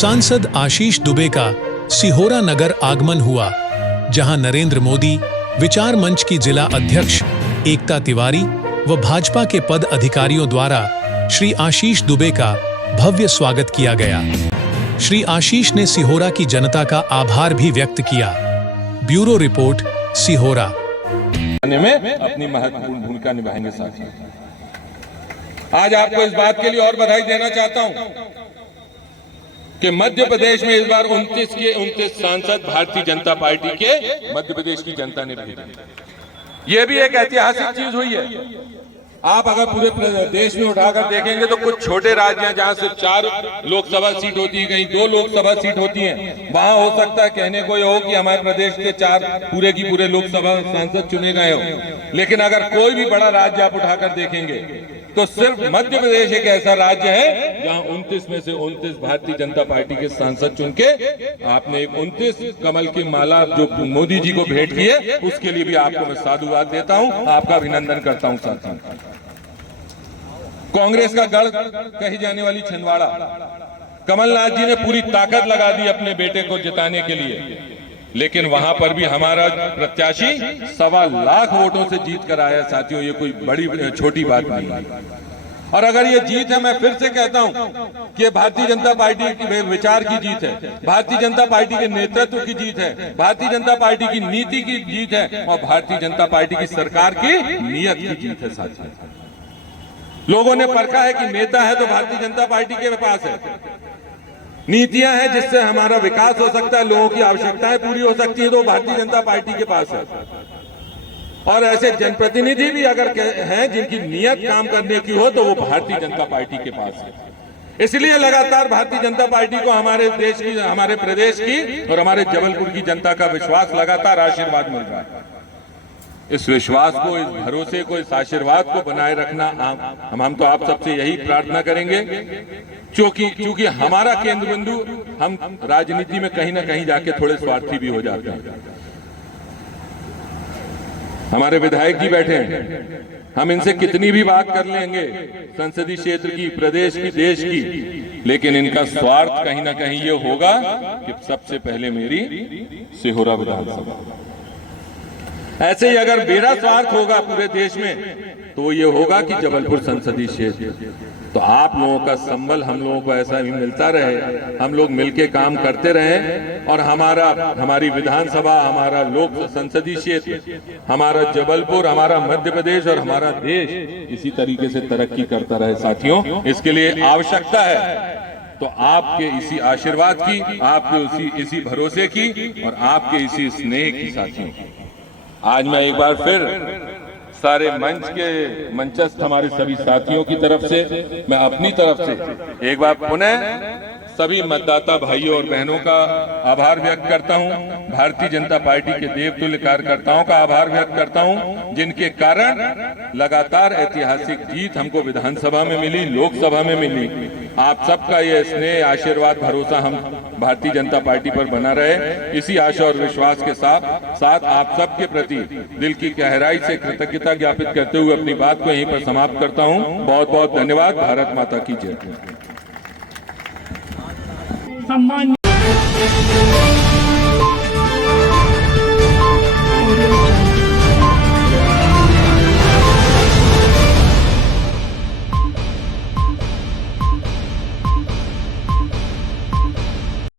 सांसद आशीष दुबे का सिहोरा नगर आगमन हुआ, जहां नरेंद्र मोदी, विचार मंच की जिला अध्यक्ष एकता तिवारी व भाजपा के पद अधिकारियों द्वारा श्री आशीष दुबे का भव्य स्वागत किया गया। श्री आशीष ने सिहोरा की जनता का आभार भी व्यक्त किया। Bureau report, Sihora. में अपनी महत्वपूर्ण भूमिका निभाएंगे साथी। आज आपको इस बात के लिए और बधाई देना चाहता हूं कि मध्य प्रदेश में इस बार 29 के 29 सांसद भारतीय जनता पार्टी के मध्य प्रदेश की जनता ने भेजे। ये भी एक ऐतिहासिक चीज हुई है। आप अगर पूरे देश में उठाकर देखेंगे तो कुछ छोटे राज्य हैं जहां सिर्फ 4 लोकसभा सीट होती है, कहीं 2 लोकसभा सीट होती हैं। वहां हो सकता है कहने को ये हो कि हमारे प्रदेश के 4 पूरे की पूरे लोकसभा सांसद चुने गए हो। लेकिन अगर कोई भी बड़ा राज्य आप उठाकर देखेंगे तो सिर्फ मध्य प्रदेश एक ऐसा राज्य है जहां 29 में से 29 भारतीय जनता पार्टी के सांसद चुन के आपने 29 कमल की माला जो मोदी जी को भेंट की है, उसके लिए भी आपको मैं साधुवाद देता हूं, आपका अभिनंदन करता हूं साथियों। कांग्रेस का गढ़ कही जाने वाली छिंदवाड़ा, कमलनाथ जी ने पूरी ताकत लगा दी अपने बेटे को जिताने के लिए, लेकिन वहां पर भी हमारा प्रत्याशी 1.25 लाख वोटों से जीत कर आया साथियों। ये कोई बड़ी छोटी बात नहीं है। और अगर ये जीत है, मैं फिर से कहता हूं कि भारतीय जनता पार्टी की विचार की जीत है, भारतीय जनता पार्टी के नेतृत्व की जीत है, भारतीय जनता पार्टी की नीति की जीत है और भारतीय जनता पार्टी की सरकार की नीयत की जीत है साथियों। लोगों ने परखा है कि नेता है तो भारतीय जनता पार्टी के पास है, नीतियां हैं जिससे हमारा विकास हो सकता है, लोगों की आवश्यकताएं पूरी हो सकती है, तो भारतीय जनता पार्टी के पास है। और ऐसे जनप्रतिनिधि भी अगर हैं जिनकी नीयत काम करने की हो तो वो भारतीय जनता पार्टी के पास है। इसलिए लगातार भारतीय जनता पार्टी को हमारे देश की, हमारे प्रदेश की और हमारे जबलपुर की जनता का विश्वास, लगातार आशीर्वाद मिल रहा है। इस विश्वास को, इस भरोसे को, इस आशीर्वाद को बनाए रखना हम तो आप सबसे यही प्रार्थना करेंगे, क्योंकि हमारा केंद्र बिंदु, हम राजनीति में कहीं ना कहीं जाके थोड़े स्वार्थी भी हो जाते हैं। हमारे विधायक जी बैठे हैं, हम इनसे कितनी भी बात कर लेंगे संसदीय क्षेत्र की, प्रदेश की, देश की, लेकिन इनका स्वार्थ कहीं ना कहीं ये होगा कि सबसे पहले मेरी सिहोरा विधानसभा। ऐसे ही अगर मेरा स्वार्थ होगा पूरे देश में तो ये होगा कि जबलपुर संसदीय क्षेत्र। तो आप लोगों का संबल हम लोगों को ऐसा ही मिलता रहे, हम लोग मिलके काम करते रहें और हमारी विधानसभा, हमारा लोक संसदीय क्षेत्र, हमारा जबलपुर, हमारा मध्य प्रदेश और हमारा देश इसी तरीके से तरक्की करता रहे साथियों। इसके लिए आवश्यकता है तो आपके इसी आशीर्वाद की, आपके इसी भरोसे की और आपके इसी स्नेह की साथियों। आज मैं एक बार फिर सारे मंचस्थ हमारे सभी साथियों की तरफ से, मैं अपनी तरफ से एक बार पुनः सभी मतदाता भाइयों और बहनों का आभार व्यक्त करता हूं। भारतीय जनता पार्टी के देवतुल्य कार्यकर्ताओं का आभार व्यक्त करता हूं, जिनके कारण लगातार ऐतिहासिक जीत हमको विधानसभा में मिली, लोकसभा में मिली। आप सबका ये स्नेह, आशीर्वाद, भरोसा हम भारतीय जनता पार्टी पर बना रहे, इसी आशा और विश्वास के साथ आप सबके प्रति दिल की गहराई से कृतज्ञता ज्ञापित करते हुए अपनी बात को यहीं पर समाप्त करता हूं। बहुत बहुत धन्यवाद। भारत माता की जय।